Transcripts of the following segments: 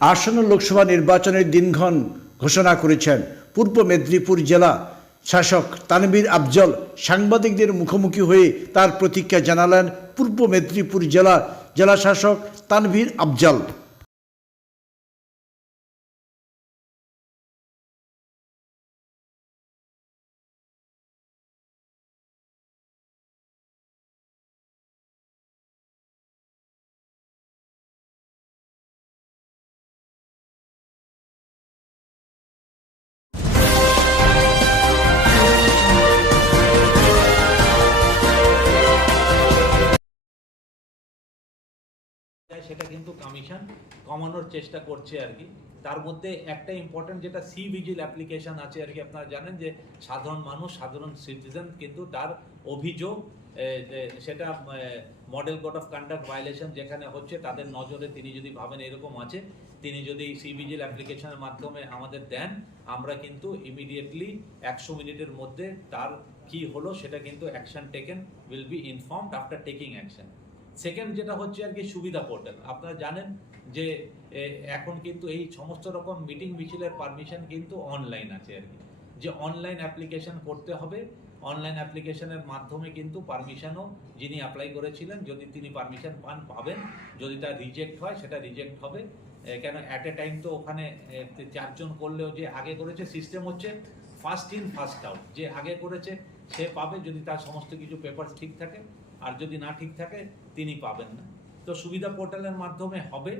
আসন্ন লোকসভা নির্বাচনের দিনক্ষণ ঘোষণা করেছেন পূর্ব মেদিনীপুর জেলা শাসক তানবীর আফজল। সাংবাদিকদের মুখোমুখি হয়ে তার প্রতিজ্ঞা জানালেন পূর্ব মেদিনীপুর জেলা জেলা শাসক তানভীর আফজল। সেটা কিন্তু কমিশন কমানোর চেষ্টা করছে আর কি। তার মধ্যে একটা ইম্পর্টেন্ট যেটা সি ভিজিল অ্যাপ্লিকেশন আছে আর কি, আপনারা জানেন যে সাধারণ মানুষ, সাধারণ সিটিজেন কিন্তু তার অভিযোগ সেটা model code of conduct violation যেখানে হচ্ছে তাদের নজরে তিনি যদি ভাবেন এরকম আছে, তিনি যদি সি ভিজিল অ্যাপ্লিকেশনের মাধ্যমে আমাদের দেন, আমরা কিন্তু ইমিডিয়েটলি একশো মিনিটের মধ্যে তার কি হলো সেটা কিন্তু action taken will be informed after taking action second যেটা হচ্ছে আর কি সুবিধা পোর্টাল আপনারা জানেন যে এখন কিন্তু এই সমস্ত রকম মিটিং মিছিলের পারমিশন কিন্তু অনলাইন আছে আর কি। যে অনলাইন অ্যাপ্লিকেশন করতে হবে অনলাইন অ্যাপ্লিকেশনের মাধ্যমে কিন্তু পারমিশনও যিনি অ্যাপ্লাই করেছিলেন, যদি তিনি পারমিশন পান, পাবেন। যদি তার রিজেক্ট হয়, সেটা রিজেক্ট হবে। কেন অ্যাট এ টাইম তো ওখানে চারজন করলেও যে আগে করেছে সিস্টেম হচ্ছে ফার্স্ট ইন ফার্স্ট আউট যে আগে করেছে, সে পাবে যদি তার সমস্ত কিছু পেপার ঠিক থাকে। আর যদি না ঠিক থাকে, তিনি পাবেন না। তো সুবিধা পোর্টালের মাধ্যমে হবে।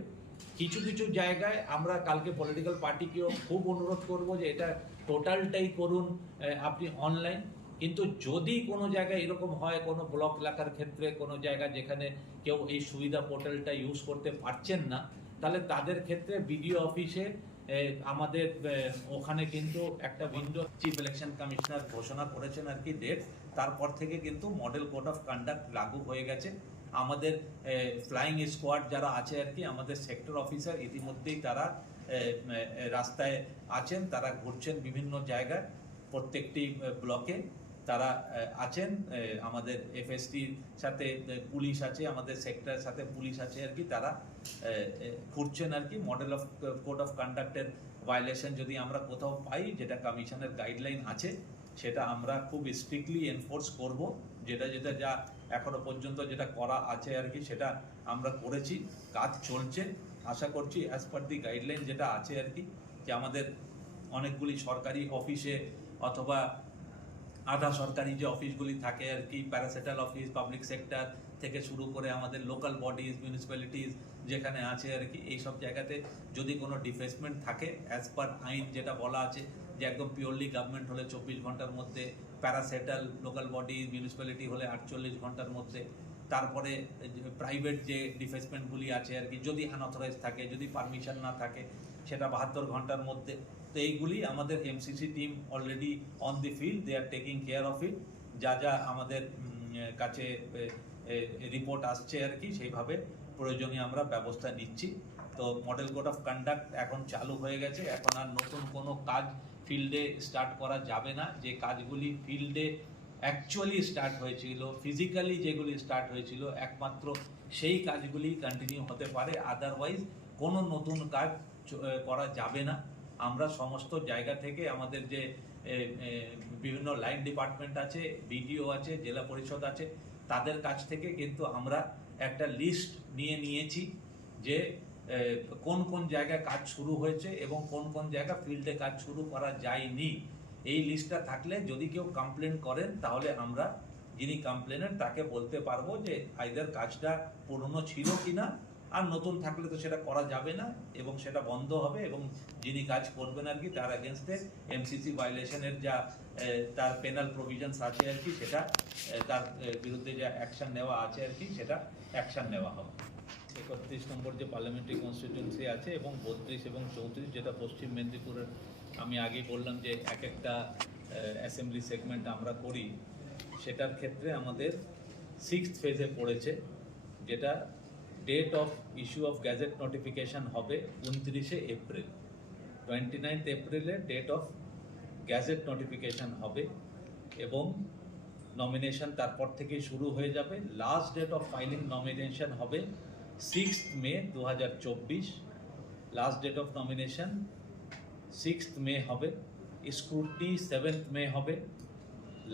কিছু কিছু জায়গায় আমরা কালকে পলিটিক্যাল পার্টিকেও খুব অনুরোধ করব যে এটা টোটালটাই করুন আপনি অনলাইন কিন্তু যদি কোনো জায়গায় এরকম হয়, কোনো ব্লক এলাকার ক্ষেত্রে, কোনো জায়গা যেখানে কেউ এই সুবিধা পোর্টালটা ইউজ করতে পারছেন না, তাহলে তাদের ক্ষেত্রে বিডিও অফিসে আমাদের ওখানে কিন্তু একটা উইন্ডো চিফ ইলেকশন কমিশনার ঘোষণা করেছেন আর কি ডেট তারপর থেকে কিন্তু মডেল কোড অফ কন্ডাক্ট লাগু হয়ে গেছে। আমাদের ফ্লাইং স্কোয়াড যারা আছে আর কি, আমাদের সেক্টর অফিসার ইতিমধ্যেই তারা রাস্তায় আছেন, তারা ঘুরছেন বিভিন্ন জায়গায় প্রত্যেকটি ব্লকে তারা আছেন আমাদের এফএসটির সাথে পুলিশ আছে, আমাদের সেক্টরের সাথে পুলিশ আছে আর কি, তারা ঘুরছেন আর কি মডেল অফ কোড অফ কন্ডাক্টের ভায়োলেশন যদি আমরা কোথাও পাই, যেটা কমিশনের গাইডলাইন আছে, সেটা আমরা খুব স্ট্রিক্টলি এনফোর্স করব, যেটা যেটা যা এখনও পর্যন্ত যেটা করা আছে আর কি, সেটা আমরা করেছি, কাজ চলছে। আশা করছি অ্যাজ পার দি গাইডলাইন যেটা আছে আর কি, যে আমাদের অনেকগুলি সরকারি অফিসে অথবা আধা সরকারি যে অফিসগুলি থাকে আর কি প্যারাসেটাল অফিস পাবলিক সেক্টর থেকে শুরু করে আমাদের লোকাল বডিজ মিউনিসিপ্যালিটিস যেখানে আছে আর কি এই সব জায়গাতে যদি কোনো ডিফেসমেন্ট থাকে অ্যাজ পার আইন যেটা বলা আছে যে একদম পিওরলি গভর্নমেন্ট হলে চব্বিশ ঘণ্টার মধ্যে প্যারাসেটাল লোকাল বডি মিউনিসিপ্যালিটি হলে আটচল্লিশ ঘণ্টার মধ্যে, তারপরে প্রাইভেট যে ডিফেসমেন্টগুলি আছে আর কি, যদি আনঅথরাইজ থাকে, যদি পারমিশন না থাকে, সেটা বাহাত্তর ঘণ্টার মধ্যে তো এইগুলি আমাদের MCC team already on the field they are taking care of it যা যা আমাদের কাছে রিপোর্ট আসছে আর কি, সেইভাবে প্রয়োজনীয় আমরা ব্যবস্থা নিচ্ছি। তো মডেল কোড অফ কন্ডাক্ট এখন চালু হয়ে গেছে। এখন আর নতুন কোনো কাজ ফিল্ডে স্টার্ট করা যাবে না। যে কাজগুলি ফিল্ডে অ্যাকচুয়ালি স্টার্ট হয়েছিল ফিজিক্যালি যেগুলি স্টার্ট হয়েছিল, একমাত্র সেই কাজগুলি কন্টিনিউ হতে পারে। আদারওয়াইজ কোনো নতুন কাজ করা যাবে না। আমরা সমস্ত জায়গা থেকে আমাদের যে বিভিন্ন লাইন ডিপার্টমেন্ট আছে বিডিও আছে, জেলা পরিষদ আছে, তাদের কাছ থেকে কিন্তু আমরা একটা লিস্ট নিয়ে নিয়েছি যে কোন কোন জায়গায় কাজ শুরু হয়েছে এবং কোন কোন জায়গা ফিল্ডে কাজ শুরু করা যায়নি। এই লিস্টটা থাকলে যদি কেউ কমপ্লেন করেন, তাহলে আমরা যিনি কমপ্লেনের তাকে বলতে পারব যে আইদার কাজটা পুরনো ছিল কিনা? আর নতুন থাকলে তো সেটা করা যাবে না, এবং সেটা বন্ধ হবে, এবং যিনি কাজ করবেন আর কি, তার এগেনস্টে এমসিসি ভায়োলেশনের যা তার পেনাল প্রভিশনস আছে আর কি, সেটা তার বিরুদ্ধে যা অ্যাকশন নেওয়া আছে আর কি, সেটা অ্যাকশন নেওয়া হবে। একত্রিশ নম্বর যে পার্লামেন্টারি কনস্টিটিউন্সি আছে, এবং বত্রিশ এবং চৌত্রিশ যেটা পশ্চিম মেদিনীপুরের, আমি আগেই বললাম যে এক একটা অ্যাসেম্বলি সেগমেন্ট আমরা করি, সেটার ক্ষেত্রে আমাদের সিক্সথ ফেজে পড়েছে, যেটা date of issue of gazette notification হবে উনত্রিশে এপ্রিল। টোয়েন্টি নাইনথ এপ্রিলে ডেট অফ গ্যাজেট নোটিফিকেশন হবে এবং নমিনেশন তারপর থেকে শুরু হয়ে যাবে। Last date of filing nomination হবে সিক্সথ মে দু হাজার চব্বিশ। Last date of nomination sixth May হবে স্ক্রুটনি সেভেন্থ মে হবে।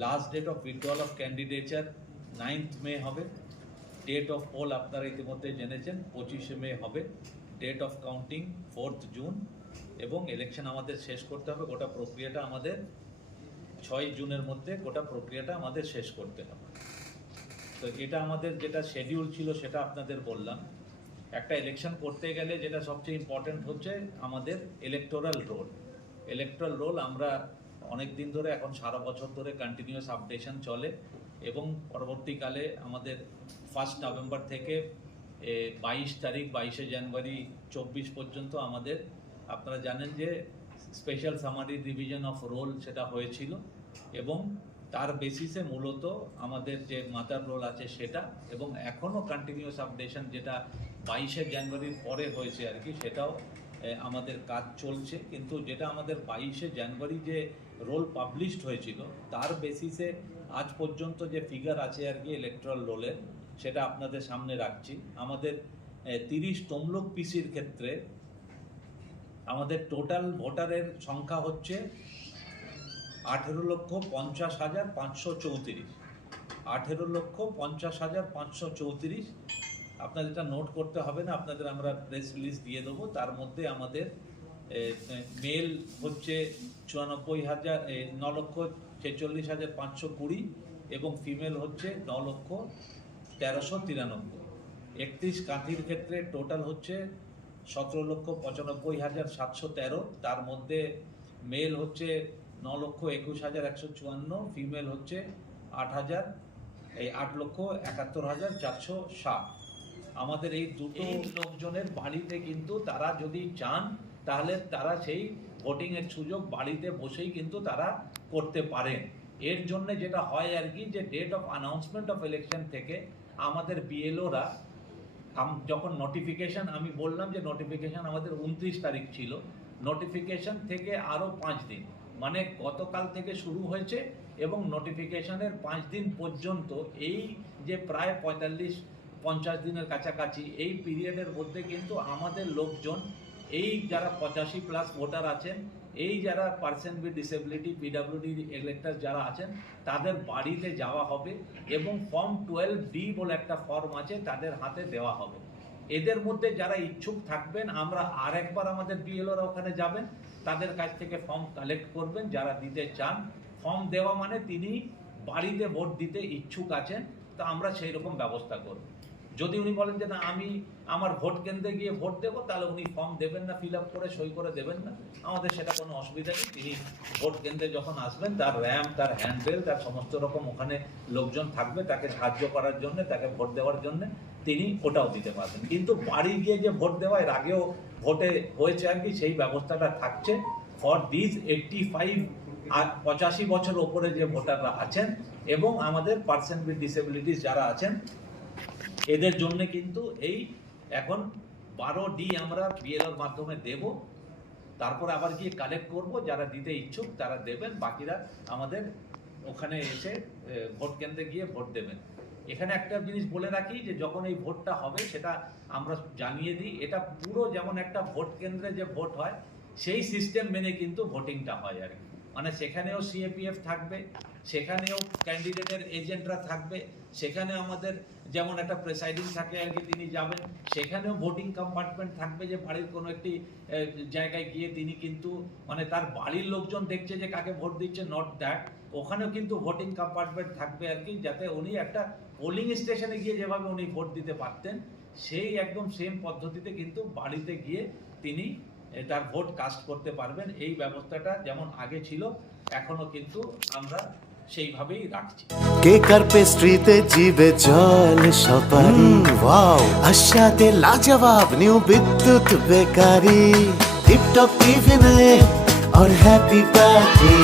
Last date of withdrawal of candidature ninth May হবে। ডেট অফ পোল আপনারা ইতিমধ্যে জেনেছেন, পঁচিশে মে হবে। Date of counting fourth June এবং ইলেকশন আমাদের শেষ করতে হবে, গোটা প্রক্রিয়াটা আমাদের ছয় জুনের মধ্যে গোটা প্রক্রিয়াটা আমাদের শেষ করতে হবে। তো এটা আমাদের যেটা শেডিউল ছিল, সেটা আপনাদের বললাম। একটা ইলেকশন করতে গেলে যেটা সবচেয়ে ইম্পর্টেন্ট হচ্ছে আমাদের ইলেকটোরাল রোল ইলেকট্রাল রোল আমরা অনেক দিন ধরে, এখন সারা বছর ধরে কন্টিনিউয়াস আপডেশন চলে। এবং পরবর্তীকালে আমাদের ফার্স্ট নভেম্বর থেকে বাইশ তারিখ, বাইশে জানুয়ারি, চব্বিশ পর্যন্ত আমাদের, আপনারা জানেন যে special summary division of roll সেটা হয়েছিল এবং তার বেসিসে মূলত আমাদের যে মাদার রোল আছে সেটা এবং এখনও কন্টিনিউয়াস আপডেশন যেটা বাইশে জানুয়ারির পরে হয়েছে আর কি, সেটাও আমাদের কাজ চলছে। কিন্তু যেটা আমাদের বাইশে জানুয়ারি যে রোল পাবলিশড হয়েছিল, তার বেসিসে আজ পর্যন্ত যে ফিগার আছে আর কি ইলেকট্রাল রোলের সেটা আপনাদের সামনে রাখছি। আমাদের তিরিশ তমলুক পিসির ক্ষেত্রে আমাদের টোটাল ভোটারের সংখ্যা হচ্ছে আঠেরো লক্ষ পঞ্চাশ হাজার পাঁচশো চৌত্রিশ। আঠেরো লক্ষ পঞ্চাশ হাজার পাঁচশো চৌত্রিশ। আপনাদের এটা নোট করতে হবে না, আপনাদের আমরা প্রেস রিলিজ দিয়ে দেবো। তার মধ্যে আমাদের মেল হচ্ছে চুরানব্বই হাজার ন লক্ষ ছেচল্লিশ হাজার পাঁচশো কুড়ি এবং ফিমেল হচ্ছে ন লক্ষ তেরোশো তিরানব্বই। একত্রিশ কাঁথির ক্ষেত্রে টোটাল হচ্ছে সতেরো লক্ষ পঁচানব্বই হাজার সাতশো তেরো। তার মধ্যে মেল হচ্ছে ন লক্ষ একুশ হাজার একশো চুয়ান্ন ফিমেল হচ্ছে আট হাজার এই আট লক্ষ একাত্তর হাজার চারশো ষাট। আমাদের এই দুটো লোকজনের বাড়িতে কিন্তু তারা যদি চান তাহলে তারা সেই ভোটিং এর সুযোগ বাড়িতে বসেই কিন্তু তারা করতে পারেন। এর জন্য যেটা হয় আর কি, যে date of announcement of election থেকে আমাদের বিএলওরা যখন নোটিফিকেশন আমি বললাম যে নোটিফিকেশন আমাদের উনত্রিশ তারিখ ছিল নোটিফিকেশন থেকে আরও পাঁচ দিন। মানে গতকাল থেকে শুরু হয়েছে এবং নোটিফিকেশনের পাঁচ দিন পর্যন্ত এই যে প্রায় পঁয়তাল্লিশ, পঞ্চাশ দিনের কাছাকাছি, এই পিরিয়ডের মধ্যে কিন্তু আমাদের লোকজন এই যারা পঁচাশি প্লাস ভোটার আছেন, এই যারা person with disability PWD elector যারা আছেন, তাদের বাড়িতে যাওয়া হবে এবং ফর্ম টুয়েলভ ডি বলে একটা ফর্ম আছে, তাদের হাতে দেওয়া হবে। এদের মধ্যে যারা ইচ্ছুক থাকবেন, আমরা আর একবার আমাদের বিএলওরা ওখানে যাবেন, তাদের কাছ থেকে ফর্ম কালেক্ট করবেন, যারা দিতে চান। ফর্ম দেওয়া মানে তিনি বাড়িতে ভোট দিতে ইচ্ছুক আছেন, তো আমরা সেই রকম ব্যবস্থা করব। যদি উনি বলেন যে না, আমি আমার ভোট কেন্দ্রে গিয়ে ভোট দেবো, তাহলে উনি ফর্ম দেবেন না ফিল করে সই করে দেবেন না। আমাদের সেটা কোনো অসুবিধা নেই। তিনি ভোট কেন্দ্রে যখন আসবেন, তার র্যাম তার হ্যান্ডেল তার সমস্ত রকম ওখানে লোকজন থাকবে, তাকে সাহায্য করার জন্য, তাকে ভোট দেওয়ার জন্য তিনি ওটাও দিতে পারবেন। কিন্তু বাড়ি গিয়ে যে ভোট দেওয়া, এর আগেও ভোটে হয়েছে আর কি, সেই ব্যবস্থাটা থাকছে। ফর দিস এইটটি ফাইভ আর পঁচাশি বছর ওপরে যে ভোটাররা আছেন এবং আমাদের পার্সন উইথ ডিসেবিলিটিস যারা আছেন এদের জন্য কিন্তু এই এখন বারো ডি আমরা বিএলওর মাধ্যমে দেব। তারপর আবার গিয়ে কালেক্ট করব, যারা দিতে ইচ্ছুক তারা দেবেন, বাকিরা আমাদের ওখানে এসে ভোট কেন্দ্রে গিয়ে ভোট দেবেন। এখানে একটা জিনিস বলে রাখি যে, যখন এই ভোটটা হবে সেটা আমরা জানিয়ে দিই। এটা পুরো যেমন একটা ভোট কেন্দ্রে যে ভোট হয়, সেই সিস্টেম মেনে কিন্তু ভোটিংটা হয় আর কি। মানে সেখানেও সিএপিএফ থাকবে, সেখানেও ক্যান্ডিডেটের এজেন্টরা থাকবে, সেখানে আমাদের যেমন একটা প্রেসাইডিং থাকে আর কি, তিনি যাবেন, সেখানেও ভোটিং কম্পার্টমেন্ট থাকবে যে বাড়ির কোনো একটি জায়গায় গিয়ে তিনি কিন্তু মানে তার বাড়ির লোকজন দেখছে যে কাকে ভোট দিচ্ছে নট দ্যাট ওখানেও কিন্তু ভোটিং কম্পার্টমেন্ট থাকবে আর কি, যাতে উনি একটা পোলিং স্টেশনে গিয়ে যেভাবে উনি ভোট দিতে পারতেন, সেই একদম সেম পদ্ধতিতে কিন্তু বাড়িতে গিয়ে তিনি তার ভোট কাস্ট করতে পারবেন এই ব্যবস্থাটা যেমন আগে ছিল এখনো কিন্তু আমরা সেইভাবেই রাখছি কেক আর পেস্ট্রিতে জিবে জল সপারি ওয়াও আশাতে লাজবাব নিউ বিদ্যুৎ বেকারি টিপটপ টিফিনে और happy party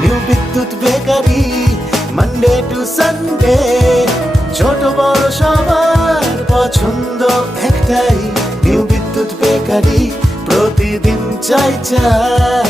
new Bidyut bakery Monday to Sunday ছোট বড় time